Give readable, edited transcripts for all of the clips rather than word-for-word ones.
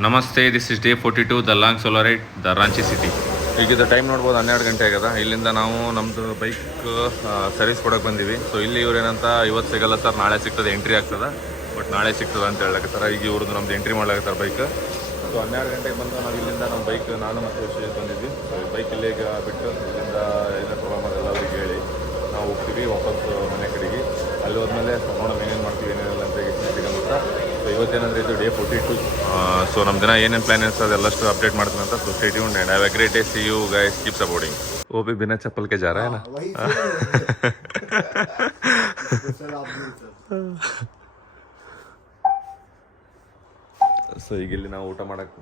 ನಮಸ್ತೆ, this is day 42 the long solar ride the Ranchi city. ಈಗಿದ time ನೋಡ್ಬೋದು 12 ಗಂಟೆ ಆಗ್ಯದ. ಇಲ್ಲಿಂದ ನಾವು ನಮ್ಮದು ಬೈಕ್ ಸರ್ವಿಸ್ ಕೊಡೋಕೆ ಬಂದೀವಿ. ಸೊ ಇಲ್ಲಿ ಇವ್ರು ಏನಂತ ಇವತ್ತು ಸಿಗಲ್ಲ ಸರ್, ನಾಳೆ ಸಿಗ್ತದೆ, ಎಂಟ್ರಿ ಆಗ್ತದೆ. ಬಟ್ ನಾಳೆ ಸಿಗ್ತದೆ ಅಂತ ಹೇಳಕತ್ತಾರೆ. ಈಗ ಇವ್ರದ್ದು ನಮ್ದು ಎಂಟ್ರಿ ಮಾಡ್ಲಾಕತ್ತಾರೆ ಬೈಕ್. ಸೊ 12 ಗಂಟೆಗೆ ಬಂದು ನಾವು ಇಲ್ಲಿಂದ ನಮ್ಮ ಬೈಕ್ ನಾನು ಮತ್ತು ವಿಷಯ ಬಂದಿದ್ವಿ. ಸೊ ಬೈಕ್ ಇಲ್ಲೇ ಬಿಟ್ಟು ಇಲ್ಲಿಂದ ಏನೇ ಪ್ರಾಬ್ಲಮ್ ಅದೆಲ್ಲ ಅವ್ರಿಗೆ ಹೇಳಿ ನಾವು ಹೋಗ್ತೀವಿ ವಾಪಸ್ ಮನೆ ಕಡೆಗೆ. ಅಲ್ಲಿ ಹೋದ್ಮೇಲೆ ನೋಡೋಣ ಏನೇನು ಮಾಡ್ತೀವಿ ಏನೇನಿಲ್ಲ ಅಂತ ಸಿಗಂತ. ಸೊ ಇವತ್ತೇನಂದ್ರೆ ಇದು ಡೇ 42. ಸೊ ನಮ್ಮ ದಿನ ಏನೇನು ಪ್ಲಾನ್ ಇರ್ತದೆ ಅದೆಲ್ಲಷ್ಟು ಅಪ್ಡೇಟ್ ಮಾಡ್ತೀನಿ ಅಂತ. So stay tuned and have a great day. See you guys, keep supporting. वो भी बिना चप्पल के जा रहा है ना. ಸೊ ಈಗ ಇಲ್ಲಿ ನಾವು ಊಟ ಮಾಡಕ್ಕೆ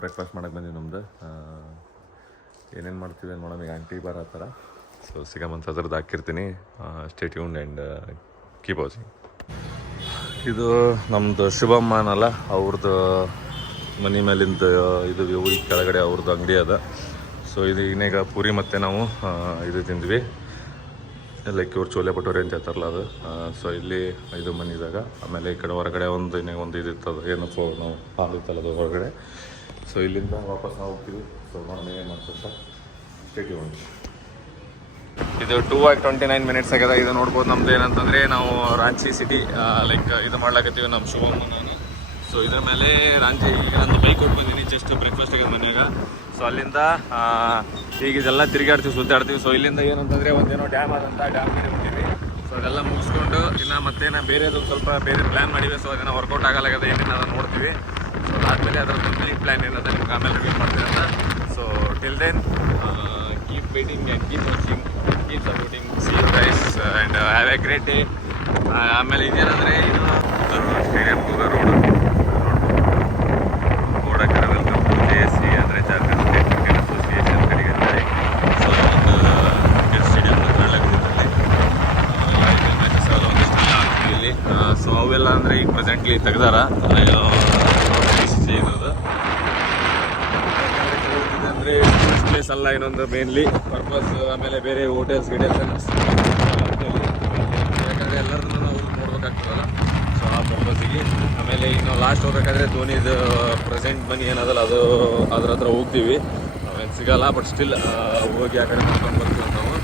ಬ್ರೇಕ್ಫಾಸ್ಟ್ ಮಾಡಕ್ಕೆ ಬಂದೀವಿ. ನಮ್ದು ಏನೇನು ಮಾಡ್ತೀವಿ ನೋಡೋಣ. ಈಗ ಆಂಟಿ ಬರೋ ಥರ. ಸೊ ಸಿಗಮಂತ ಅದ್ರದ್ದು ಹಾಕಿರ್ತೀನಿ. Stay tuned and keep watching. ಇದು ನಮ್ಮದು ಶುಭಮ್ಮನಲ್ಲ, ಅವ್ರದ್ದು ಮನೆ ಮೇಲಿಂದ ಇದು ಊರಿಗೆ ಕೆಳಗಡೆ ಅವ್ರದ್ದು ಅಂಗಡಿ ಅದ. ಸೊ ಇದು ಈಗ ಪೂರಿ ಮತ್ತು ನಾವು ಇದು ತಿಂದ್ವಿ, ಲೈಕ್ ಇವ್ರು ಚೋಲೆ ಭಟೂರಿ ಅಂತ ಹೇಳ್ತಾರಲ್ಲ ಅದು. ಸೊ ಇಲ್ಲಿ ಇದು ಮನಿದಾಗ. ಆಮೇಲೆ ಈ ಕಡೆ ಹೊರಗಡೆ ಒಂದು ಒಂದು ಇದು ಇರ್ತದೆ, ಏನಪ್ಪ ನಾವು ಹಾಲು ಇತ್ತಲ್ಲ ಅದು ಹೊರಗಡೆ. ಸೊ ಇಲ್ಲಿಂದ ವಾಪಸ್ ನಾವು ಹೋಗ್ತೀವಿ. ಸೊ ನೋಡೋಣ ಏನು ಮಾಡ್ತಾರೆ. Stay tuned. ಇದು 2:29 ಆಗ್ಯದ. ಇದು ನೋಡ್ಬೋದು ನಮ್ದು ಏನಂತಂದರೆ ನಾವು ರಾಂಚಿ ಸಿಟಿ ಲೈಕ್ ಇದು ಮಾಡ್ಲಾಕತ್ತೀವಿ ನಮ್ಮ ಶುಭಮ್ಮ ನಾನು. ಸೊ ಇದ್ರ ಮೇಲೆ ರಾಂಚಿ ಈಗ ನಾನು ಬೈಕ್ ಕೊಟ್ಟು ಬಂದೀನಿ, ಜಸ್ಟ್ ಬ್ರೇಕ್ಫಾಸ್ಟ್ ಆಗ್ಯದ ಮನೆಯಾಗ. ಸೊ ಅಲ್ಲಿಂದ ಈಗ ಇದೆಲ್ಲ ತಿರುಗಾಡ್ತೀವಿ, ಸುತ್ತಾಡ್ತೀವಿ. ಸೊ ಇಲ್ಲಿಂದ ಏನಂತಂದರೆ ಒಂದೇನೋ ಡ್ಯಾಮ್ ಆದಂಥ ಡ್ಯಾಮ್ಗೆ ಹೋಗ್ತೀವಿ. ಸೊ ಅದೆಲ್ಲ ಮುಗಿಸ್ಕೊಂಡು ಇನ್ನು ಮತ್ತೇನೋ ಬೇರೆದು ಸ್ವಲ್ಪ ಬೇರೆ ಪ್ಲ್ಯಾನ್ ಮಾಡಿವಿ. ಸೊ ಅದನ್ನು ವರ್ಕೌಟ್ ಆಗಲಾಗದ, ಏನೇನು ಅದನ್ನು ನೋಡ್ತೀವಿ. ಸೊ ಅದಾದಮೇಲೆ ಅದರ ಕಂಪ್ಲೀಟ್ ಪ್ಲ್ಯಾನ್ ಏನದ ನಿಮ್ಗೆ ಆಮೇಲೆ ರಿವೀಲ್ ಮಾಡ್ತೀವಿ ಅಂತ. So till then keep waiting and keep watching, keep supporting. See you guys and have a great day. ಆಮೇಲೆ ಇದೇನಂದರೆ ಇದು ಸ್ಟೇಡಿಯಂ ರೋಡ್ ಗೋಡಕರ ವೆಲ್ಕಮ್ ಟು JSC ಅಂದರೆ ಜಾರ್ಖಂಡ್ ಸ್ಟೇಟ್ ಕ್ರಿಕೆಟ್ ಅಸೋಸಿಯೇಷನ್ ಕಡೆಗೆ ಅಂತಾರೆ. ಸೊ ಒಂದು ಕ್ರಿಕೆಟ್ ಸ್ಟೇಡಿಯಂ ಕಾಣಲಾಗ್ತಿದ್ದಲ್ಲಿ ಮ್ಯಾಚಸ್ ಎಲ್ಲ ಒಂದಿಷ್ಟು ಆಗ್ತೀವಿ ಇಲ್ಲಿ. ಸೊ ಅವೆಲ್ಲ ಅಂದರೆ ಈಗ ಪ್ರೆಸೆಂಟ್ಲಿ ತೆಗ್ದಾರ BCC ಇರೋದು. ಅಂದರೆ ಟೂರಿಸ್ಟ್ ಪ್ಲೇಸ್ ಅಲ್ಲ, ಇನ್ನೊಂದು ಮೇನ್ಲಿ ಪರ್ಪಸ್. ಆಮೇಲೆ ಬೇರೆ ಹೋಟೆಲ್ಸ್ ಗಿಟೆಲ್ಸ್ ಎಲ್ಲ ಯಾಕಂದರೆ ಎಲ್ಲರನ್ನೂ ನಾವು ನೋಡ್ಬೇಕಾಗ್ತದಲ್ಲ. ಸೊ ಆ ಪರ್ಪಸ್ಸಿಗೆ. ಆಮೇಲೆ ಇನ್ನು ಲಾಸ್ಟ್ ಹೋಗ್ಬೇಕಾದ್ರೆ ಧೋನಿದು ಪ್ರೆಸೆಂಟ್ ಮನಿ ಏನದಲ್ಲ ಅದು ಅದ್ರ ಹತ್ರ ಹೋಗ್ತೀವಿ. ಅವೇನು ಸಿಗಲ್ಲ, ಬಟ್ ಸ್ಟಿಲ್ ಹೋಗಿ ಆ ಕಡೆ ನೋಡ್ಕೊಂಡು ಬರ್ತೀವಿ ನಾವು.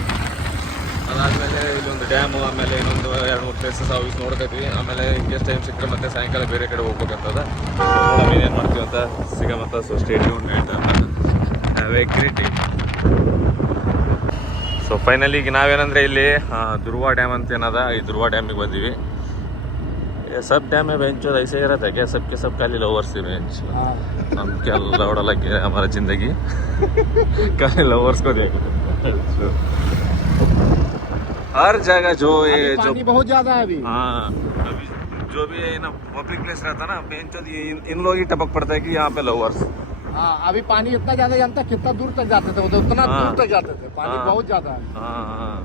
ಅದಾದಮೇಲೆ ಇಲ್ಲೊಂದು ಡ್ಯಾಮು, ಆಮೇಲೆ ಇನ್ನೊಂದು 2-3 ಪ್ಲೇಸಸ್ ಅವು ನೋಡ್ಕೊತೀವಿ. ಆಮೇಲೆ ಇಂಕೆಸ್ ಟೈಮ್ ಸಿಕ್ಕರೆ ಮತ್ತೆ ಸಾಯಂಕಾಲ ಬೇರೆ ಕಡೆ ಹೋಗ್ಬೇಕಂತದ. ನೋಡೋಣ ಏನೇನು ಮಾಡ್ತೀವಿ ಅಂತ ಸಿಗಮತ್ತ. So stay tuned and have a great day. So finally ಈಗ ನಾವೇನಂದರೆ ಇಲ್ಲಿ ದುರ್ವಾ ಡ್ಯಾಮ್ ಅಂತ ಏನದ, ಈ ದುರ್ವಾ ಡ್ಯಾಮಿಗೆ ಬಂದೀವಿ. सब डैम है बेंच ऐसे ही रहता है क्या? सबके सब खाली लवर्स ही बेंच. हम क्या लौड़ा लग गया हमारा जिंदगी. खाली लवर्स को देख हर जगह जो ये जो बहुत ज्यादा है अभी. हाँ अभी जो भी है ना पब्लिक प्लेस रहता है ना बेंच, इन लोग ही टपक पड़ता है कि यहाँ पे लवर्स. हाँ अभी पानी इतना ज्यादा जानता है, कितना दूर तक जाते थे, उतना दूर तक जाते थे. पानी बहुत ज्यादा है. हाँ.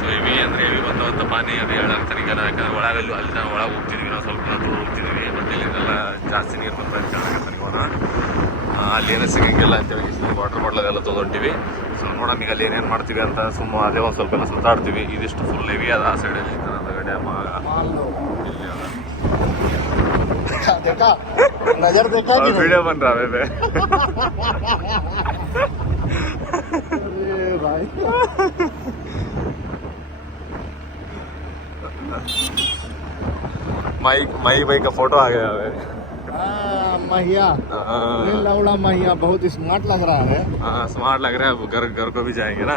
ಸೊ ಇವಿ ಅಂದರೆ ಇವಿ ಬಂದವಂಥ ಪಾನಿ ಅದು ಹೇಳಾಗ್ತಾರೆ. ಈಗ ಯಾಕಂದ್ರೆ ಒಳಗಲ್ಲೂ ಅಲ್ಲಿ ನಾವು ಒಳಗೆ ಹೋಗ್ತಿದ್ವಿ, ನಾವು ಸ್ವಲ್ಪ ದೂರ ಹೋಗ್ತಿದ್ವಿ. ಮತ್ತು ಇಲ್ಲಿಂದೆಲ್ಲ ಜಾಸ್ತಿ ನೀರು ಬಂದು ಹೇಳಾಗತ್ತಾನೆ ಇವಾಗ. ಅಲ್ಲಿ ಏನೂ ಸಿಗಂಗಿಲ್ಲ ಅಂತೇಳಿ ವಾಟರ್ ಬಾಟ್ಲ್ ಅದೆಲ್ಲ ತೊಗೊಂಡಿವಿ. ಸೊ ನೋಡೋಣ ಈಗ ಅಲ್ಲಿ ಏನೇನು ಮಾಡ್ತೀವಿ ಅಂತ. ಸುಮ್ಮ ಅದೇ ಒಂದು ಸ್ವಲ್ಪ ಎಲ್ಲ ಸುತ್ತಾಡ್ತೀವಿ. ಇದಿಷ್ಟು ಫುಲ್ ಹೆವಿ ಅದ ಆ ಸೈಡಲ್ಲಿ ಡ್ಯಾಮ್ ಇಲ್ಲಿ ವಿಡಿಯೋ ಬಂದ್ರ ಅವೇ मई भाई का फोटो आ गया है. महिया लौड़ा महिया बहुत स्मार्ट लग रहा है. हाँ स्मार्ट लग रहा है. घर को भी जाएंगे ना.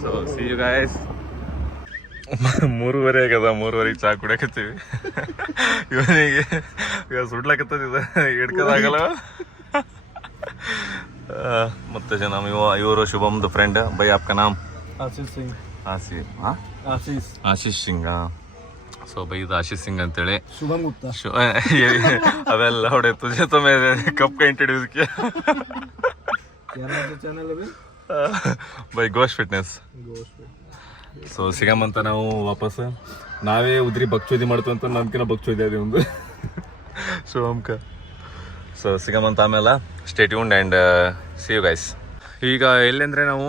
So see you guys. 3:30 ಆಗ್ಯದ. 3:30 ಚಾ ಕುಡಿಯಕತ್ತೀವಿ. ಇವನಿಗೆ ಈಗ ಸುಡ್ಲಾಕತ್ತದ, ಇದು ಹಿಡ್ಕೋದಾಗಲ್ಲ. ಮತ್ತೆ ಜನ ಇವರು ಶುಭಮ್ದು ಫ್ರೆಂಡ್. ಬೈ ಆಪ್ಕ ನಾಮ್? आशीष सिंह. ಆಶೀಶ್ ಸಿಂಗ್. ಸೊ ಬೈ ಇದು ಆಶೀಶ್ ಸಿಂಗ್ ಅಂತೇಳಿ. शुभम गुप्ता. ಅವೆಲ್ಲ ಹೊಡೆ ತುझे तो मैं कब का इंट्रोड्यूस किया. चैनल अभी ಬೈ ಗೋಸ್ಟ್ ಫಿಟ್ನೆಸ್. ಸೊ ಸಿಗಮಂತ ನಾವು ವಾಪಸ್. ನಾವೇ ಉದ್ರಿ ಬಕ್ಚೋದಿ ಮಾಡ್ತೀವಿ ಅಂತ ನನ್ಕಿನ ಬಕ್ಚೋದಿ ಅದೇ ಒಂದು ಶುಭಮ್ಕ. ಸೊ ಸಿಗಮಂತ ಆಮೇಲೆ stay tuned and see you guys. ಈಗ ಎಲ್ಲೆಂದರೆ ನಾವು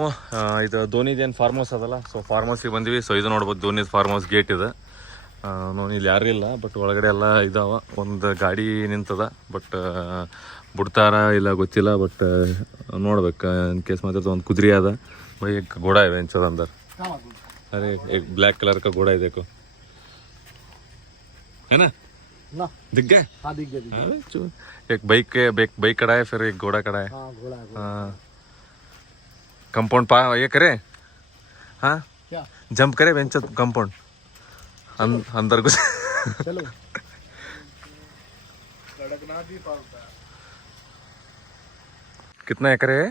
ಇದು ಧೋನಿದೇನು ಫಾರ್ಮ್ ಹೌಸ್ ಅದಲ್ಲ, ಸೊ ಫಾರ್ಮ್ ಹೌಸಿಗೆ ಬಂದ್ವಿ. ಸೊ ಇದು ನೋಡ್ಬೋದು ಧೋನಿದು ಫಾರ್ಮ್ ಹೌಸ್ ಗೇಟ್ ಇದೆ. ನೋಡಿ ಇಲ್ಲಿ ಯಾರೂ ಇಲ್ಲ, ಬಟ್ ಒಳಗಡೆ ಎಲ್ಲ ಇದಾವ. ಒಂದು ಗಾಡಿ ನಿಂತದ, ಬಟ್ ಬಿಡ್ತಾರ ಇಲ್ಲ ಗೊತ್ತಿಲ್ಲ. ಬಟ್ ನೋಡ್ಬೇಕು, ಇನ್ ಕೇಸ್ ಮಾತ್ರ ಒಂದು ಕುದುರೆ ಅದ, भाई एक घोड़ा है वेंचर अंदर. अरे एक ब्लैक कलर का घोड़ा है देखो, है ना? ना दिख गया? हाँ दिख गया. एक बाइक खड़ा है, फिर एक घोड़ा खड़ा है. हाँ घोड़ा. हाँ कंपाउंड पा ये करे, हाँ क्या जंप करे वेंचर कंपाउंड अंदर कुछ. चलो कड़कनाथ भी पालता है. कितना एकड़ है?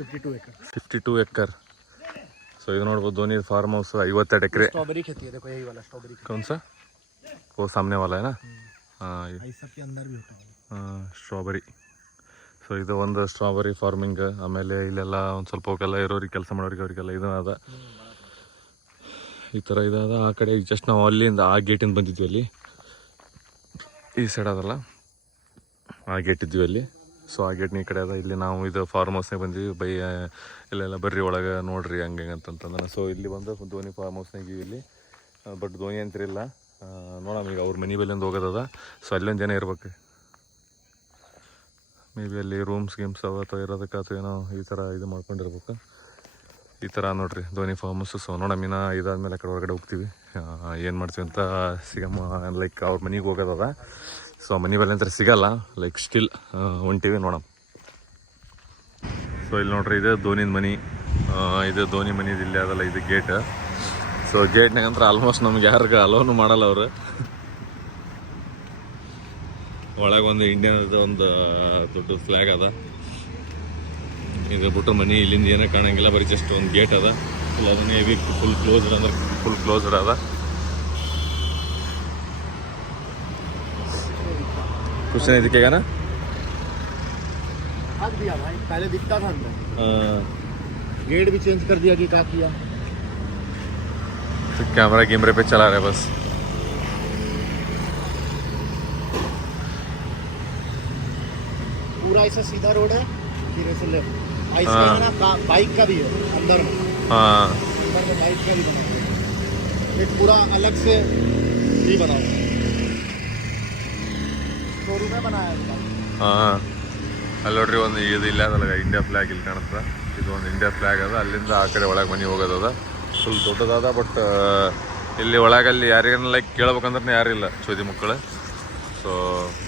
52 एकड़. 52 एकड़. ಸೊ ಇದು ನೋಡ್ಬೋದು ಧೋನಿ ಫಾರ್ಮ್ ಹೌಸ್ 52 ಎಕರೆ. स्ट्रॉबेरी खेती है, देखो यही वाला स्ट्रॉबेरी. कौन सा? वो सामने वाला है ना? हाँ ये सब के अंदर भी होता है. ಸ್ಟ್ರಾಬೆರಿ. ಸೊ ಇದು ಒಂದು ಸ್ಟ್ರಾಬೆರಿ ಫಾರ್ಮಿಂಗ್. ಆಮೇಲೆ ಇಲ್ಲೆಲ್ಲ ಒಂದು ಸ್ವಲ್ಪ ಅವಕ್ಕೆಲ್ಲ ಇರೋರಿಗೆ, ಕೆಲಸ ಮಾಡೋರಿಗೆ ಅವರಿಗೆಲ್ಲ ಇದು ಅದ, ಈ ಥರ ಇದಾದ. ಆ ಕಡೆ ಜಸ್ಟ್ ನಾವು ಅಲ್ಲಿಂದ ಆ ಗೇಟಿಂದ ಬಂದಿದ್ವಿ, ಅಲ್ಲಿ ಈ ಸೈಡ್ ಅದಲ್ಲ, ಆ ಗೇಟ್ ಇದ್ವಿ ಅಲ್ಲಿ. ಸೊ ಆ ಗೇಟ್ನ ಈ ಕಡೆ ಅದ. ಇಲ್ಲಿ ನಾವು ಇದು ಫಾರ್ಮ್ ಹೌಸ್ನಾಗ ಬಂದಿವಿ. ಬೈ ಇಲ್ಲೆಲ್ಲ ಬರ್ರಿ ಒಳಗೆ ನೋಡ್ರಿ ಹಂಗೆ ಅಂತಂತಂದ್ರೆ. ಸೊ ಇಲ್ಲಿ ಬಂದು ಧೋನಿ ಫಾರ್ಮ್ ಹೌಸ್ನಾಗ ಇಲ್ಲಿ, ಬಟ್ ಧೋನಿ ಅಂತಿರಿಲ್ಲ. ನೋಡೋಣ ಈಗ ಅವ್ರ ಮನೆ ಬಲ್ಲಿಂದ ಹೋಗೋದದ. ಸೊ ಅಲ್ಲೊಂದು ಜನ ಇರ್ಬೇಕು, ಮೇ ಬಿ ಅಲ್ಲಿ ರೂಮ್ಸ್ ಗೇಮ್ಸ್ ಅವ ಅಥವಾ ಇರೋದಕ್ಕೆ ಅಥವಾ ಏನೋ ಈ ಥರ ಇದು ಮಾಡ್ಕೊಂಡಿರ್ಬೇಕು. ಈ ಥರ ನೋಡ್ರಿ ಧೋನಿ ಫಾರ್ಮ್ ಹೌಸ್. ಸೊ ನೋಡಮ್ಮಿನ ಇದಾದ್ಮೇಲೆ ಆ ಕಡೆ ಹೊರಗಡೆ ಹೋಗ್ತೀವಿ, ಏನು ಮಾಡ್ತೀವಿ ಅಂತ ಸಿಗಮ್ಮ. ಲೈಕ್ ಅವ್ರ ಮನೆಗೆ ಹೋಗೋದದ. ಸೊ ಮನೆ ಬಲ್ಲಿ ಅಂತ ಸಿಗಲ್ಲ, ಲೈಕ್ ಸ್ಟಿಲ್ ಹೊಂಟೀವಿ ನೋಡಮ್. ಸೊ ಇಲ್ಲಿ ನೋಡ್ರಿ ಇದು ಧೋನಿದ ಮನೆ. ಇದು ಧೋನಿ ಮನೆದು ಇಲ್ಲಿ ಅದಲ್ಲ, ಇದು ಗೇಟ್. ಸೊ ಗೇಟ್ನಾಗಂತ್ರ ಆಲ್ಮೋಸ್ಟ್ ನಮ್ಗೆ ಯಾರಿಗೆ ಅಲೋನು ಮಾಡಲ್ಲ ಅವರು. ಒಳಗೆ ಒಂದು ಇಂಡಿಯನ್ದು ಒಂದು ದೊಡ್ಡ ಫ್ಲ್ಯಾಗ್ ಅದ. ಇದು ಬಿಟ್ರೆ ಮನೆ ಇಲ್ಲಿಂದ ಏನೂ ಕಾಣಂಗಿಲ್ಲ, ಬರೀ ಜಸ್ಟ್ ಒಂದು ಗೇಟ್ ಅದ. ಫುಲ್ ಅದನ್ನ ಹೆವಿ ಫುಲ್ ಕ್ಲೋಸ್ಡ್ ಅಂದ್ರೆ ಫುಲ್ ಕ್ಲೋಸ್ಡ್ ಅದ. कुछ नहीं दिखेगा ना? हट दिया भाई, पहले दिखता था अंदर. गेट भी चेंज कर दिया कि क्या किया. तो कैमरे पे चला रहे बस. पूरा ऐसा सीधा रोड है, फिर ऐसे लेफ्ट. ऐसा है ना, बाइक का भी है अंदर में. हाँ अंदर में बाइक का भी बना हुआ है. एक पूरा अलग से भी बना हुआ है, शोरूम में बनाया है. ಹಾಂ ಅಲ್ಲಿ ನೋಡ್ರಿ ಒಂದು ಇದು ಇಲ್ಲ ಅದಲ್ಲ, ಇಂಡಿಯಾ ಫ್ಲ್ಯಾಗ್ ಇಲ್ಲಿ ಕಾಣುತ್ತೆ. ಇದು ಒಂದು ಇಂಡಿಯಾ ಫ್ಲ್ಯಾಗ್ ಅದ. ಅಲ್ಲಿಂದ ಆ ಕಡೆ ಒಳಗೆ ಮನೆ ಹೋಗೋದದ. ಫುಲ್ ದೊಡ್ಡದಾದ. ಬಟ್ ಇಲ್ಲಿ ಒಳಗಲ್ಲಿ ಯಾರಿಗೇನು ಲೈಕ್ ಕೇಳ್ಬೇಕಂದ್ರೆ ಯಾರಿಲ್ಲ, ಚೋದಿ ಮಕ್ಕಳು. ಸೊ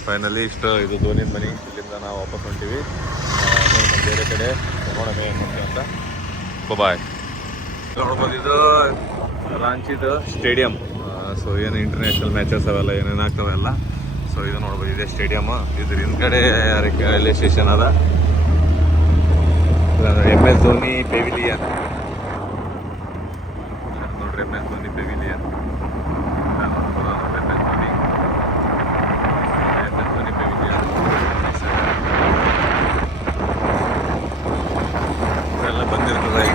ಫೈನಲಿ ಇಷ್ಟು ಇದು ಧೋನಿದ ಮನೆ. ಇಲ್ಲಿಂದ ನಾವು ವಾಪಸ್ ಹೊಂಟೀವಿ ಬೇರೆ ಕಡೆ. ನೋಡೋಣ ಏನು ಮಾಡ್ತೀವಿ ಅಂತ. ಬಾಯ್. ನೋಡ್ಬೋದು ಇದು ರಾಂಚಿದು ಸ್ಟೇಡಿಯಂ. ಸೊ ಏನು ಇಂಟರ್ನ್ಯಾಷನಲ್ ಮ್ಯಾಚಸ್ ಅವೆಲ್ಲ ಏನೇನು ಆಗ್ತಾವೆಲ್ಲ. ಸೊ ಇದು ನೋಡ್ಬೋದು, ಇದೆ ಸ್ಟೇಡಿಯಮ್. ಇದ್ರ ಹಿಂದ್ಗಡೆ ರೈಲ್ವೆ ಸ್ಟೇಷನ್ ಅದ. MS ಧೋನಿ ಪೆವಿಲಿಯನ್ ನೋಡ್ರಿ, MS Dhoni pavilion. MS Dhoni pavilion ಎಲ್ಲ ಬಂದಿರ್ತದೆ.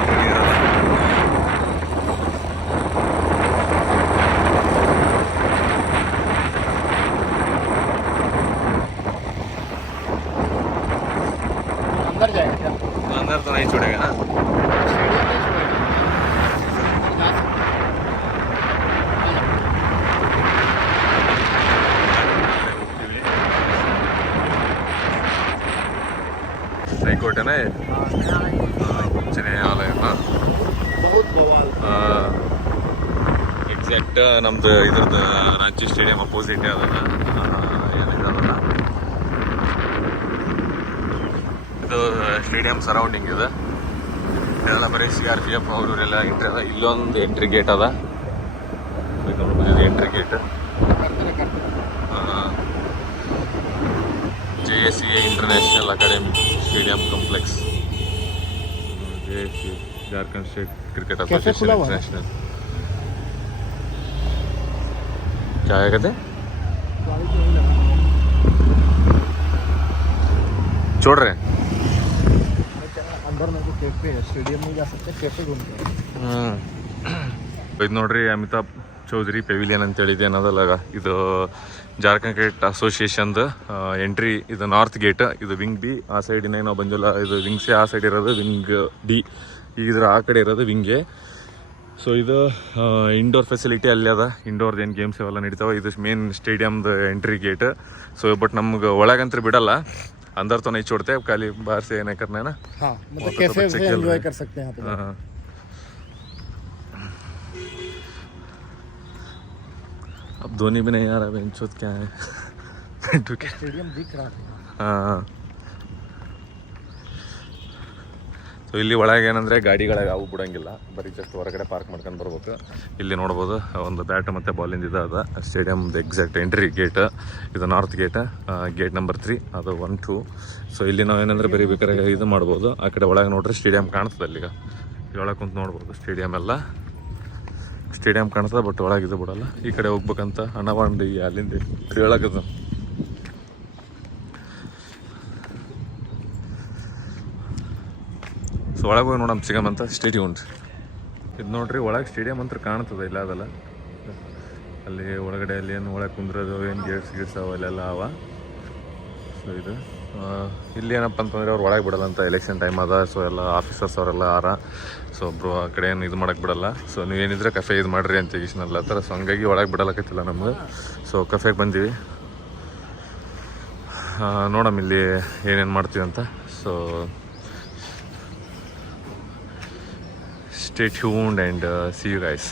अंदर जाएगा क्या? अंदर तो नहीं छोड़ेगा ना. स्टेडियम नहीं छोड़ेगा. जा सकते हैं. हाईकोर्ट है ना ये, उच्च न्यायालय. बहुत बवाल. ಎಕ್ಸಾಕ್ಟ್ ನಮ್ದು ಇದ್ರದ್ದು ರಾಂಚಿ ಸ್ಟೇಡಿಯಂ ಅಪೋಸಿಟ್ ಅದಲ್ಲ, ಏನಿದಲ್ಲ ಇದು ಸ್ಟೇಡಿಯಂ ಸರೌಂಡಿಂಗ್ ಇದೆ. ಇದೆಲ್ಲ ಬರೀ CRPF ಅವರೆಲ್ಲ ಎಂಟ್ರಿ ಅದ. ಇಲ್ಲೊಂದು ಎಂಟ್ರಿ ಗೇಟ್ ಅದ, entry gate. JSCA international academy stadium complex. JSCA Jharkhand state cricket association international. क्या है कहते? छोड़ रहे हैं अंदर में जो कैफे है, स्टेडियम नहीं जा सकते, कैफे घूमते हैं. ಇದು ನೋಡ್ರಿ ಅಮಿತಾಬ್ ಚೌಧರಿ ಪೆವಿಲಿಯನ್ ಅಂತೇಳಿದೆ ಅನ್ನೋದಲ್ಲ. ಇದು ಜಾರ್ಖಂಡ್ ಕ್ರಿಕೆಟ್ ಅಸೋಸಿಯೇಷನ್ದು ಎಂಟ್ರಿ. ಇದು ನಾರ್ತ್ ಗೇಟ್, ಇದು ವಿಂಗ್ ಬಿ. ಆ ಸೈಡಿನಾಗ ನಾವು ಬಂದಿಲ್ಲ, ಇದು ವಿಂಗ್ ಸಿ. ಆ ಸೈಡ್ ಇರೋದು ವಿಂಗ್ ಡಿ, ಇದ್ರ ಆ ಕಡೆ ಇರೋದು ವಿಂಗ್ ಎ. ಸೊ ಇದು ಇಂಡೋರ್ ಫೆಸಿಲಿಟಿ ಅಲ್ಲಿ ಅದ. ಇಂಡೋರ್ದು ಏನು ಗೇಮ್ಸ್ ಅವೆಲ್ಲ ನಡೀತಾವೆ. ಇದು ಮೇನ್ ಸ್ಟೇಡಿಯಮ್ದು ಎಂಟ್ರಿ ಗೇಟ್. ಸೊ ಬಟ್ ನಮ್ಗೆ ಒಳಗಂತೂ ಬಿಡಲ್ಲ, अंदर तो नहीं छोड़ते, अब खाली बाहर से नहीं करना है ना. हाँ, मतलब कैसे से एंजॉय कर सकते हैं यहाँ पे. अब धोनी भी नहीं आ रहा, बेंचोत क्या है. स्टेडियम दिख रहा है. हाँ. ಸೊ ಇಲ್ಲಿ ಒಳಗೆ ಏನಂದರೆ ಗಾಡಿಗಳಿಗೆ ಅವು ಬಿಡೋಂಗಿಲ್ಲ, ಬರೀ ಜಸ್ಟ್ ಹೊರಗಡೆ ಪಾರ್ಕ್ ಮಾಡ್ಕೊಂಡು ಬರ್ಬೇಕು. ಇಲ್ಲಿ ನೋಡ್ಬೋದು ಒಂದು ಬ್ಯಾಟ್ ಮತ್ತು ಬಾಲಿಂದ ಇದು ಅದ ಸ್ಟೇಡಿಯಮ್ದು ಎಕ್ಸಾಕ್ಟ್ ಎಂಟ್ರಿ ಗೇಟ್. ಇದು ನಾರ್ತ್ ಗೇಟ್, ಗೇಟ್ ನಂಬರ್ 3, ಅದು 1, 2. ಸೊ ಇಲ್ಲಿ ನಾವು ಏನಂದರೆ ಬರೀ ಬೇಕಾದ್ರೆ ಇದು ಮಾಡ್ಬೋದು. ಆ ಕಡೆ ಒಳಗೆ ನೋಡ್ರಿ ಸ್ಟೇಡಿಯಂ ಕಾಣ್ತದೆ. ಅಲ್ಲಿಗ ಒಳಗೆ ಕುಂತು ನೋಡ್ಬೋದು ಸ್ಟೇಡಿಯಮ್ ಎಲ್ಲ. ಸ್ಟೇಡಿಯಂ ಕಾಣ್ತದೆ, ಬಟ್ ಒಳಗೆ ಇದು ಬಿಡಲ್ಲ. ಈ ಕಡೆ ಹೋಗ್ಬೇಕಂತ ಅಣ್ಣವಾಂಡಿ ಅಲ್ಲಿಂದ ಹೇಳಕ್ಕದ. ಸೊ ಒಳಗೆ ಹೋಗಿ ನೋಡಮ್ ಸಿಗಮಂತ ಸ್ಟೇಡಿಯಂ ಉಂಟು. ಇದು ನೋಡ್ರಿ ಒಳಗೆ ಸ್ಟೇಡಿಯಂ ಅಂತ ಕಾಣ್ತದೆ, ಇಲ್ಲ ಅದಲ್ಲ ಅಲ್ಲಿ ಒಳಗಡೆ ಅಲ್ಲಿ ಏನು ಒಳಗೆ ಕುಂದ್ರದು ಏನು ಗೇಟ್ಸ್ ಅವೆಲ್ಲ ಅವ. ಸೊ ಇದು ಇಲ್ಲಿ ಏನಪ್ಪ ಅಂತಂದರೆ ಅವ್ರು ಒಳಗೆ ಬಿಡಲ್ಲ ಅಂತ, ಎಲೆಕ್ಷನ್ ಟೈಮ್ ಅದ. ಸೊ ಎಲ್ಲ ಆಫೀಸರ್ಸ್ ಅವರೆಲ್ಲ ಆರ. ಸೊ ಒಬ್ಬರು ಆ ಕಡೆ ಏನು ಇದು ಮಾಡೋಕ್ಕೆ ಬಿಡಲ್ಲ. ಸೊ ನೀವೇನಿದ್ರೆ ಕಫೆ ಇದು ಮಾಡಿರಿ ಅಂತ ಈಗಿಸ್ನಲ್ಲ ಆ ಥರ. ಸೊ ಹಂಗಾಗಿ ಒಳಗೆ ಬಿಡಲಕತ್ತಿಲ್ಲ ನಮ್ಗೆ. ಸೊ ಕಫೆಗೆ ಬಂದೀವಿ, ನೋಡಮ್ ಇಲ್ಲಿ ಏನೇನು ಮಾಡ್ತೀವಿ ಅಂತ. So stay tuned and see you guys.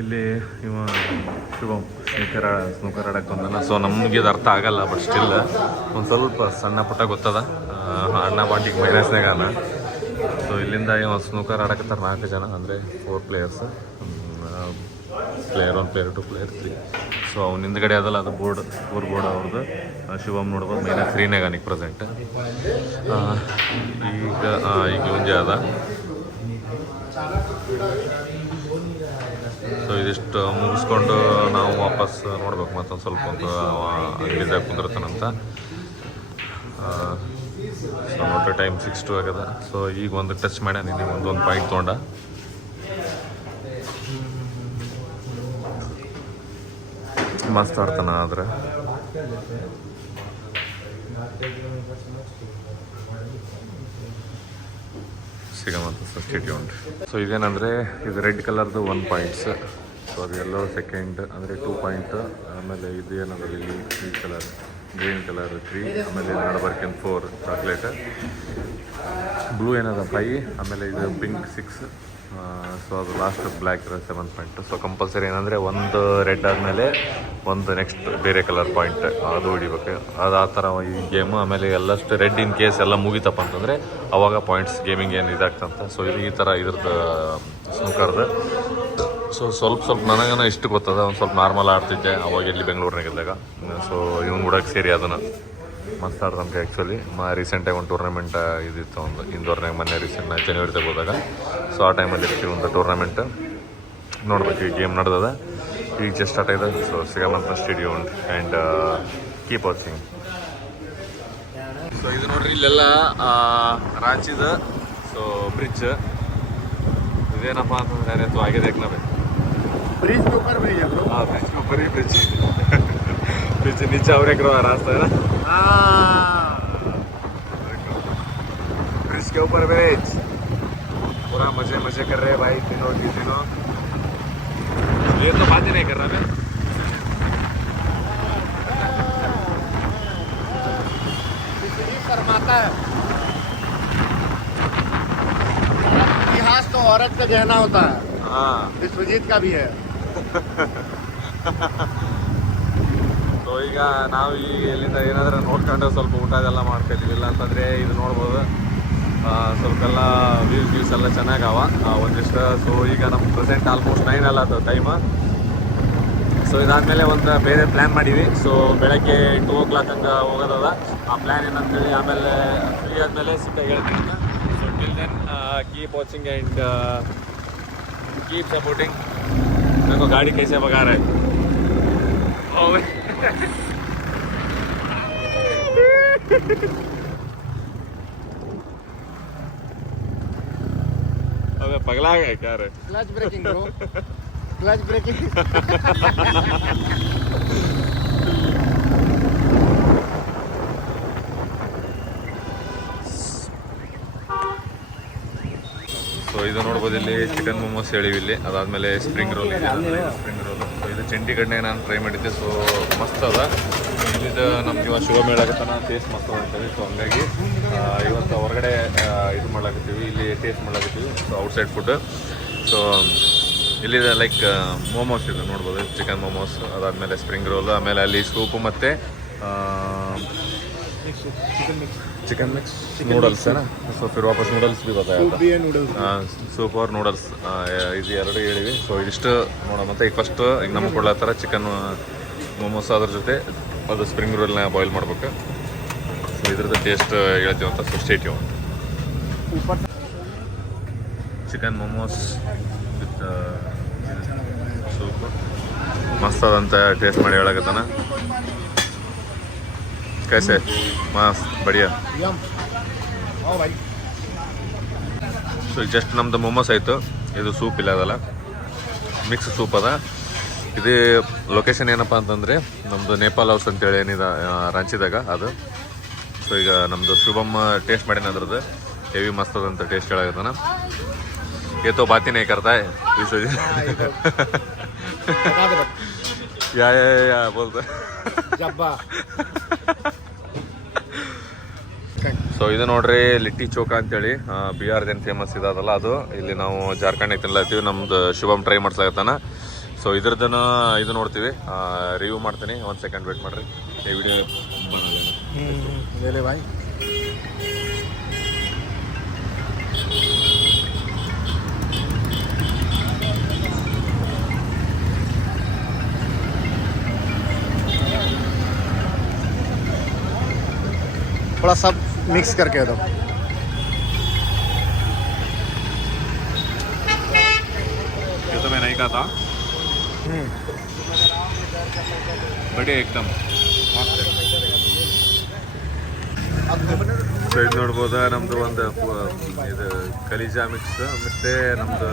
ಇಲ್ಲಿ ಇವ ಶುಭಮ್ ಸ್ನೂಕರ್ ಆಡಕ್ಕೆ ಬಂದಾನ. ಸೊ ನಮಗೆ ಇದು ಅರ್ಥ ಆಗಲ್ಲ, ಬಟ್ ಸ್ಟಿಲ್ ಒಂದು ಸ್ವಲ್ಪ ಸಣ್ಣ ಪುಟ್ಟ ಗೊತ್ತದ. ಅಣ್ಣ ಬಾಟಿಗೆ ಮೈನಸ್ನಾಗಾನ. ಸೊ ಇಲ್ಲಿಂದ ಇವ ಸ್ನೂಕರ್ ಆಡಕತ್ತಾರೆ 4 ಜನ, ಅಂದರೆ 4 players. Player 1, player 2, player 3. So ಅವ್ನ ಹಿಂದ್ಗಡೆ ಅದಲ್ಲ, ಅದು ಬೋರ್ಡ್, ಸ್ಕೋರ್ ಬೋರ್ಡ್ ಅವ್ರದ್ದು. ಶಿವಮ್ ನೋಡ್ಬೋದು -3 ಪ್ರೆಸೆಂಟ್. ಈಗ ಮುಂಜೆ ಅದ. ಸೊ ಇದಿಷ್ಟು ಮುಗಿಸ್ಕೊಂಡು ನಾವು ವಾಪಸ್ ನೋಡ್ಬೇಕು, ಮತ್ತೊಂದು ಸ್ವಲ್ಪ ಒಂದು ಅಂಗಡಿದಾಗ ಕುಂದಿರ್ತಾನಂತ. ಸೊ ನೋಡ್ರಿ ಟೈಮ್ 6:02 ಆಗ್ಯದ. ಸೊ ಈಗ ಒಂದು ಟಚ್ ಮಾಡ್ಯಾನ, ನಿನ್ನೆ ಒಂದು ಪಾಯಿಂಟ್ ತೊಗೊಂಡ. ಮಸ್ತ್ ಆಡ್ತಾನ. ಆದ್ರೆ ಸಿಗಮಂತ ಸಬ್ಸ್ಟಿಟ್ಯೂಂಟ್. ಸೊ ಇದೇನಂದರೆ ಇದು ರೆಡ್ ಕಲರ್ದು 1 ಪಾಯಿಂಟ್ಸ್. ಸೊ ಅದು ಎಲ್ಲೋ ಸೆಕೆಂಡ್ ಅಂದರೆ 2 ಪಾಯಿಂಟ್. ಆಮೇಲೆ ಇದು ಏನಂದ್ರೆ ಇಲ್ಲಿ 3 ಕಲರ್, ಗ್ರೀನ್ ಕಲರ್ 3, ಆಮೇಲೆ ನಡಬರ್ಕಿನ್ 4 ಚಾಕ್ಲೇಟ್, ಬ್ಲೂ ಏನದ 5, ಆಮೇಲೆ ಇದು ಪಿಂಕ್ 6. ಸೊ ಅದು ಲಾಸ್ಟ್ ಬ್ಲ್ಯಾಕ್ ಇರೋ 7 ಪಾಯಿಂಟ್. ಸೊ ಕಂಪಲ್ಸರಿ ಏನಂದರೆ ಒಂದು ರೆಡ್ ಆದಮೇಲೆ ಒಂದು ನೆಕ್ಸ್ಟ್ ಬೇರೆ ಕಲರ್ ಪಾಯಿಂಟ್ ಅದು ಹೊಡಿಬೇಕು. ಅದು ಆ ಥರ ಈ ಗೇಮು. ಆಮೇಲೆ ಎಲ್ಲಷ್ಟು ರೆಡ್ ಇನ್ ಕೇಸ್ ಎಲ್ಲ ಮುಗಿತಪ್ಪ ಅಂತಂದರೆ ಅವಾಗ ಪಾಯಿಂಟ್ಸ್ ಗೇಮಿಂಗ್ ಏನು ಇದಾಗ್ತಂತ. ಸೊ ಇದು ಈ ಥರ ಇದ್ರದ್ದು ಸ್ನೂಕರ್ದು. ಸೊ ಸ್ವಲ್ಪ ನನಗೇನೋ ಇಷ್ಟು ಗೊತ್ತದ. ಒಂದು ಸ್ವಲ್ಪ ನಾರ್ಮಲ್ ಆಡ್ತಿದ್ದೆ ಅವಾಗ ಇಲ್ಲಿ ಬೆಂಗಳೂರಿನಾಗಿದ್ದಾಗ. ಸೊ ಇವ್ನು ಬಿಡೋಕ್ಕೆ ಸೇರಿ ಅದನ್ನು ಮಸ್ತ್ ಆಡ್ದಂಗೆ. ಆ್ಯಕ್ಚುಲಿ ರೀಸೆಂಟಾಗಿ ಒಂದು ಟೂರ್ನಮೆಂಟ್ ಇದಿತ್ತು, ಒಂದು ಇಂದೋರ್ನಾಗ ಮೊನ್ನೆ ರೀಸೆಂಟ್ ಜನವರಿ ಹೋದಾಗ. ಸೊ ಆ ಟೈಮಲ್ಲಿ ಇರ್ತೀವಿ ಒಂದು ಟೂರ್ನಮೆಂಟ್ ನೋಡ್ಬೇಕು. ಈ ಗೇಮ್ ನಡೆದದ, ಈಗ ಜಸ್ಟ್ ಸ್ಟಾರ್ಟ್ ಆಗಿದೆ. ಸೊ ಸಿಗಮಂತ stadium and keep watching. So ಇದು ನೋಡ್ರಿ ಇಲ್ಲೆಲ್ಲ ರಾಂಚಿದ ಸೊ ಬ್ರಿಡ್ಜ್. ಇದೇನಪ್ಪ ಅಂತಂದ್ರೆ तो आगे देखना भाई, ब्रिज के ऊपर ब्रिज है ब्रो. हाँ ब्रिज के ऊपर ही ब्रिज. ब्रिज नीचे और एक रास्ता है ना. ब्रिज के ऊपर ब्रिज. पूरा मजे कर रहे हैं भाई तीनों. ये तो बात ही नहीं कर रहा मैं. शर्माता है. इतिहास तो औरत का गहना होता है. हाँ, विश्वजीत का भी है. ಸೊ ಈಗ ನಾವು ಈಗ ಎಲ್ಲಿಂದ ಏನಾದರೂ ನೋಡ್ಕೊಂಡು ಸ್ವಲ್ಪ ಊಟ ಅದೆಲ್ಲ ಮಾಡ್ಕೊತೀವಿ. ಇಲ್ಲ ಅಂತಂದರೆ ಇದು ನೋಡ್ಬೋದು, ಸ್ವಲ್ಪ ಎಲ್ಲ ವ್ಯೂಸ್ ಎಲ್ಲ ಚೆನ್ನಾಗವ ಒಂದಿಷ್ಟು. ಸೊ ಈಗ ನಮ್ಮ ಪ್ರೆಸೆಂಟ್ ಆಲ್ಮೋಸ್ಟ್ 9 ಅಲ್ಲ ಅದು ಟೈಮ್. ಸೊ ಇದಾದಮೇಲೆ ಒಂದು ಬೇರೆ ಪ್ಲ್ಯಾನ್ ಮಾಡೀವಿ. ಸೊ ಬೆಳಗ್ಗೆ 2 o'clock ಹಂಗೆ ಹೋಗೋದದ. ಆ ಪ್ಲ್ಯಾನ್ ಏನಂತೇಳಿ ಆಮೇಲೆ ಫ್ರೀ ಆದಮೇಲೆ ಸಿಕ್ಕಾಗ ಹೇಳ್ತೀನಿ. So till then keep watching and keep supporting. देखो गाड़ी कैसे भगा रहा है. अबे पगला गया क्या रे. Clutch braking bro. Clutch braking. ಇದು ನೋಡ್ಬೋದು ಇಲ್ಲಿ ಚಿಕನ್ ಮೊಮೋಸ್ ಹೇಳಿವಿ ಇಲ್ಲಿ, ಅದಾದಮೇಲೆ ಸ್ಪ್ರಿಂಗ್ ರೋಲ್ ಇದೆ, ಸ್ಪ್ರಿಂಗ್ ರೋಲ್. ಸೊ ಇದು ಚಂಡೀಗಢನೇ ನಾನು ಟ್ರೈ ಮಾಡಿದ್ದೆ, ಸೊ ಮಸ್ತ್ ಅದ. ಇಲ್ಲಿದು ನಮ್ಗೆ ಇವಾಗ ಶುಭ ಮೇಳಾಗತ್ತಾನ ಟೇಸ್ಟ್ ಮಸ್ತ್ ಅಂತೇಳಿ. ಸೊ ಹಂಗಾಗಿ ಇವತ್ತು ಹೊರಗಡೆ ಇದು ಮಾಡ್ಲಾಕತ್ತೀವಿ, ಇಲ್ಲಿ ಟೇಸ್ಟ್ ಮಾಡ್ಲಾಕತ್ತೀವಿ. So outside food. ಸೊ ಇಲ್ಲಿದೆ ಲೈಕ್ ಮೋಮೋಸ್ ಇದೆ ನೋಡ್ಬೋದು, ಚಿಕನ್ ಮೋಮೋಸ್, ಅದಾದಮೇಲೆ ಸ್ಪ್ರಿಂಗ್ ರೋಲ್, ಆಮೇಲೆ ಅಲ್ಲಿ ಸೂಪು ಮತ್ತು चिकन मिक्स नूडल्स है ना. सो फिर वापस नूडल्स भी बताया था, सूप और नूडल्स ಇದು ಎರಡು ಹೇಳಿವಿ. ಸೊ ಇದಿಷ್ಟು ನೋಡೋ ಮತ್ತು ಈಗ ಫಸ್ಟ್ ಈಗ ನಮ್ಗೆ ಕೊಡ್ಲತ್ತಾರ ಚಿಕನ್ ಮೊಮೋಸ್, ಅದ್ರ ಜೊತೆ ಅದು ಸ್ಪ್ರಿಂಗ್ ರೋಲ್ನ ಬಾಯ್ಲ್ ಮಾಡ್ಬೇಕು. ಸೊ ಇದ್ರದ್ದು ಟೇಸ್ಟ್ ಹೇಳ್ತೀವಿ ಅಂತ. So statue chicken momos with soup ಮಸ್ತ್ ಅದಂತ ಟೇಸ್ಟ್ ಮಾಡಿ ಹೇಳಕತ್ತಾನ. कैसे मस्त बढ़िया. ಸೊ ಜಸ್ಟ್ ನಮ್ದು ಮೊಮೋಸ್ ಆಯಿತು. ಇದು ಸೂಪ್ ಇಲ್ಲ ಅದಲ್ಲ, ಮಿಕ್ಸ್ ಸೂಪ್ ಅದ. ಇದು ಲೊಕೇಶನ್ ಏನಪ್ಪ ಅಂತಂದರೆ ನಮ್ಮದು ನೇಪಾಲ್ ಹೌಸ್ ಅಂತೇಳಿ ಏನಿದೆ ರಾಂಚಿದಾಗ ಅದು. ಸೊ ಈಗ ನಮ್ಮದು ಶುಭಮ್ ಟೇಸ್ಟ್ ಮಾಡಿನ ಅದ್ರದ್ದು ಹೆವಿ ಮಸ್ತ್ ಅದಂತ ಟೇಸ್ಟ್ ಹೇಳಾಗತ್ತಾನ. ये तो बात ही नहीं करता है या बोलते ಸೊ ಇದು ನೋಡ್ರಿ ಲಿಟ್ಟಿ ಚೋಕಾ ಅಂತೇಳಿ ಬಿಹಾರ್ದೇನು ಫೇಮಸ್ ಇದಾದಲ್ಲ ಅದು. ಇಲ್ಲಿ ನಾವು ಜಾರ್ಖಂಡಿಗೆ ತಿನ್ಲತ್ತೀವಿ, ನಮ್ದು ಶುಭಮ್ ಟ್ರೈ ಮಾಡ್ಸ್ಲಾಗತ್ತಾನ. ಸೊ ಇದ್ರದ್ದನ್ನು ಇದು ನೋಡ್ತೀವಿ, ರಿವ್ಯೂ ಮಾಡ್ತೀನಿ. ಒಂದು ಸೆಕೆಂಡ್ ವೇಟ್ ಮಾಡಿರಿ, ಈ ವಿಡಿಯೋ भाई. थोड़ा सब मिक्स करके दो. ये तो मैं नहीं कहा था, बढ़िया एकदम. ಸೊ ಇದು ನೋಡ್ಬೋದ ನಮ್ಮದು ಒಂದು ಇದು ಕಲೀಜಾ ಮಿಕ್ಸ್ ಮತ್ತು ನಮ್ಮದು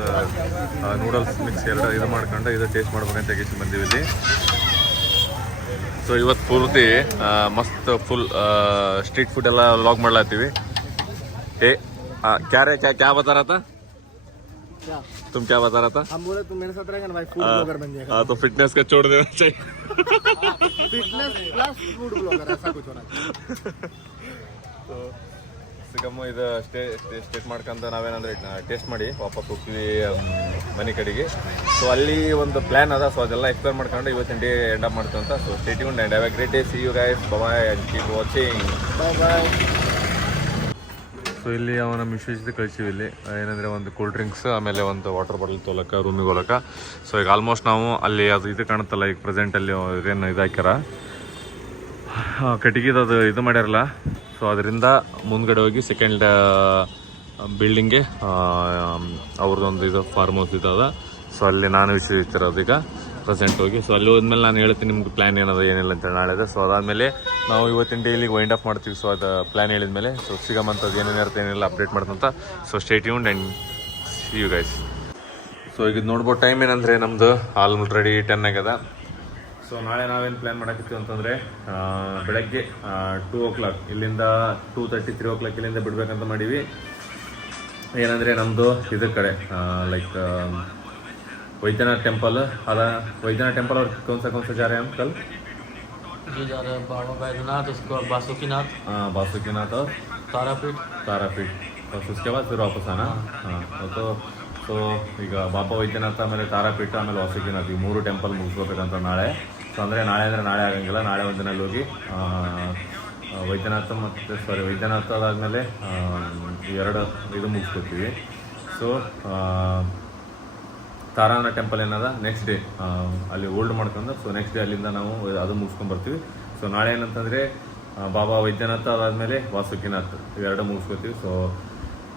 ನೂಡಲ್ಸ್ ಮಿಕ್ಸ್ ಎರಡು ಇದು ಮಾಡ್ಕೊಂಡು ಇದು ಟೇಸ್ಟ್ ಮಾಡ್ಬೇಕಂತ ತೆಗಿಸಿ ಬಂದೀವಿ ಇಲ್ಲಿ. ಸೊ ಇವತ್ತು ಪೂರ್ತಿ ಮಸ್ತ್ ಫುಲ್ ಸ್ಟ್ರೀಟ್ ಫುಡ್ ಎಲ್ಲ ಲಾಗ್ ಮಾಡ್ಲಾತೀವಿ. क्या बता रहा था क्या? तुम क्या बता रहा था? हम बोले तुम मेरे साथ रहेगा ना भाई, फूड ब्लॉगर बन जाएगा. हाँ तो फिटनेस का छोड़ देना चाहिए. फिटनेस प्लस फूड ब्लॉगर ऐसा कुछ होना चाहिए. ಸಿಗಮ್ಮ ಇದು ಸ್ಟೇಟ್ ಮಾಡ್ಕೊಂತ ನಾವೇನಂದ್ರೆ ಟೇಸ್ಟ್ ಮಾಡಿ ವಾಪಸ್ ಹೋಗ್ತೀವಿ ಮನೆ ಕಡೆಗೆ. ಸೊ ಅಲ್ಲಿ ಒಂದು ಪ್ಲ್ಯಾನ್ ಅದ. ಸೊ ಅದೆಲ್ಲ ಎಕ್ಸ್ಪ್ಲೇನ್ ಮಾಡ್ಕೊಂಡು ಇವತ್ತಿನ ಡೇ ಎಂಡ್ ಅಪ್ ಮಾಡ್ತೀವಿ ಅಂತ. So stay tuned and have a great day. See you guys, bye and keep watching. Bye. So ಇಲ್ಲಿ ಅವನ ಮಿಶ್ವಿಸಿದ ಕಳಿಸಿವಿ. ಇಲ್ಲಿ ಏನಂದರೆ ಒಂದು ಕೂಲ್ ಡ್ರಿಂಕ್ಸ್, ಆಮೇಲೆ ಒಂದು ವಾಟರ್ ಬಾಟಲ್ ತೊಗೊಳಕ್ಕೆ, ರೂಮಿಗೆ ಹೋಗಕ್ಕೆ. ಸೊ ಈಗ ಆಲ್ಮೋಸ್ಟ್ ನಾವು ಅಲ್ಲಿ ಅದು ಇದು ಕಾಣುತ್ತಲ್ಲ ಈಗ ಪ್ರೆಸೆಂಟಲ್ಲಿ ಇದೇನು ಇದು ಹಾಕ್ಯಾರ ಕಟ್ಟಿಗೆದು ಅದು ಇದು ಮಾಡ್ಯಾರಲ್ಲ. ಸೊ ಅದರಿಂದ ಮುಂದ್ಗಡೆ ಹೋಗಿ ಸೆಕೆಂಡ್ ಬಿಲ್ಡಿಂಗ್ಗೆ ಅವ್ರದ್ದೊಂದು ಇದು ಫಾರ್ಮ್ ಹೌಸ್ ಇದ್ದದ. ಸೊ ಅಲ್ಲಿ ನಾನು ವಿಶ್ವಿಸಿರೋದು ಈಗ ಪ್ರೆಸೆಂಟ್ ಹೋಗಿ. ಸೊ ಅಲ್ಲಿ ಹೋದ್ಮೇಲೆ ನಾನು ಹೇಳ್ತೀನಿ ನಿಮ್ಗೆ ಪ್ಲ್ಯಾನ್ ಏನದ ಏನಿಲ್ಲ ಅಂತೇಳಿ ನಾಳೆದ. ಸೊ ಅದಾದಮೇಲೆ ನಾವು ಇವತ್ತಿನ ಡೈಲಿಗೆ ವೈಂಡ್ ಅಪ್ ಮಾಡ್ತೀವಿ. ಸೊ ಅದು ಪ್ಲ್ಯಾನ್ ಹೇಳಿದ್ಮೇಲೆ ಸೊ ಸಿಗಮ್ಮಂಥದ್ದು ಏನೇನು ಇರುತ್ತೆ ಏನಿಲ್ಲ ಅಪ್ಡೇಟ್ ಮಾಡ್ತಂತ. So stay tuned and see you guys. So ಈಗ ನೋಡ್ಬೋದು ಟೈಮ್ ಏನಂದರೆ ನಮ್ಮದು ಆಲ್ರೆಡಿ 10 ಆಗ್ಯದ. ಸೊ ನಾಳೆ ನಾವೇನು ಪ್ಲ್ಯಾನ್ ಮಾಡಾಕತ್ತೀವಿ ಅಂತಂದರೆ ಬೆಳಗ್ಗೆ 2 o'clock ಇಲ್ಲಿಂದ 2:30 3 o'clock ಇಲ್ಲಿಂದ ಬಿಡಬೇಕಂತ ಮಾಡೀವಿ. ಏನಂದರೆ ನಮ್ಮದು ಇದ್ರ ಕಡೆ ಲೈಕ್ वैद्यनाथ टेम्पल अदा. वैद्यनाथ टेम्पल और कौन सा जा रहे हैं हम कल? जो जा रहे हैं बाबा बैद्यनाथ, उसके बाद बासुकीनाथ. हाँ बासुकीनाथ और तारापीठ और उसके बाद फिर वापस आना. हाँ तो ಈಗ ಬಾಬಾ ವೈದ್ಯನಾಥ ಆಮೇಲೆ ತಾರಾಪೀಠ ಆಮೇಲೆ ವಾಸುಕಿನಾಥ್ ಈ 3 ಟೆಂಪಲ್ ಮುಗಿಸ್ಕೋಬೇಕಂತ ನಾಳೆ. ಸೊ ಅಂದರೆ ನಾಳೆ ಆಗಂಗಿಲ್ಲ. ನಾಳೆ ಒಂದಿನಲ್ಲಿ ಹೋಗಿ ವೈದ್ಯನಾಥ ಅದಾದಮೇಲೆ 2 ಇದು ಮುಗಿಸ್ಕೋತೀವಿ. ಸೊ ತಾರಾನ ಟೆಂಪಲ್ ಏನದ ನೆಕ್ಸ್ಟ್ ಡೇ ಅಲ್ಲಿ ಹೋಲ್ಡ್ ಮಾಡ್ಕೊಂಡು, ಸೊ ನೆಕ್ಸ್ಟ್ ಡೇ ಅಲ್ಲಿಂದ ನಾವು ಅದು ಮುಗಿಸ್ಕೊಂಡು ಬರ್ತೀವಿ. ಸೊ ನಾಳೆ ಏನಂತಂದರೆ ಬಾಬಾ ವೈದ್ಯನಾಥ ಅದಾದಮೇಲೆ ವಾಸುಕಿನಾಥ್ ಇವೆರಡು ಮುಗಿಸ್ಕೋತೀವಿ. ಸೊ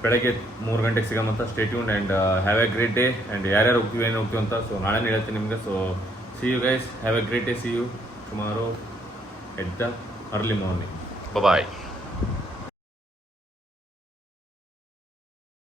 ಬೆಳಗ್ಗೆ 3 ಗಂಟೆಗೆ ಸಿಗಮಂತ. Stay tuned and have a great day. And ಯಾರ್ಯಾರು ಹೋಗ್ತೀವಿ ಏನು ಹೋಗ್ತೀವಿ ಅಂತ ಸೊ ನಾಳೆನೇ ಹೇಳ್ತೀನಿ ನಿಮಗೆ. So see you guys, have a great day. See you tomorrow at the early morning. Bye.